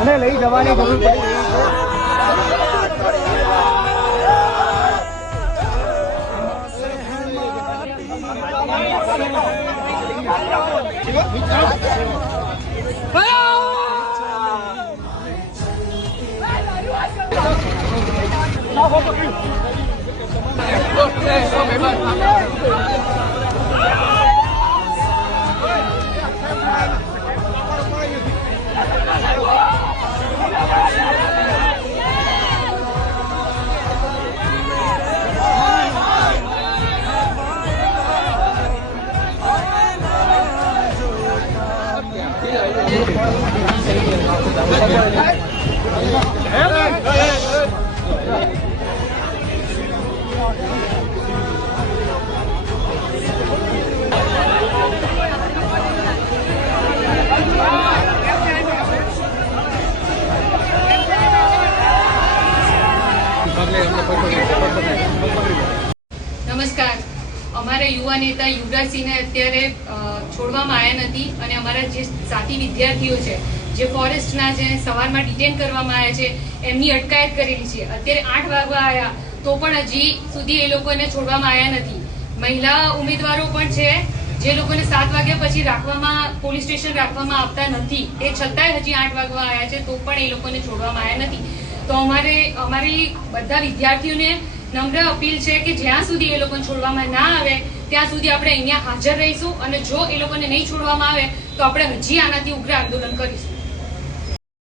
અને લઈ જવાની જરૂર પડી રહી નમસ્કાર. અમારા યુવા નેતા યુવરાજસિંહને અત્યારે છોડવામાં આવ્યા નથી અને અમારા જે સાથી વિદ્યાર્થીઓ છે જે ફોરેસ્ટના જે સવારમાં ડિટેન કરવામાં આવ્યા છે એમની અટકાયત કરેલી છે. અત્યારે 8 વાગવા આવ્યા તો પણ હજી સુધી એ લોકોને છોડવામાં આવ્યા નથી. મહિલા ઉમેદવારો પણ છે જે લોકોને 7 વાગ્યા પછી પોલીસ સ્ટેશન રાખવામાં આવતા નથી, તે છતાંય હજી 8 વાગવા આવ્યા છે તો પણ એ લોકોને છોડવામાં આવ્યા નથી. તો અમારી બધા વિદ્યાર્થીઓને નમ્ર અપીલ છે કે જ્યાં સુધી એ લોકોને છોડવામાં ના આવે ત્યાં સુધી આપણે અહીંયા હાજર રહીશું અને જો એ લોકોને નહીં છોડવામાં આવે તો આપણે હજી આનાથી ઉગ્ર આંદોલન કરીશું.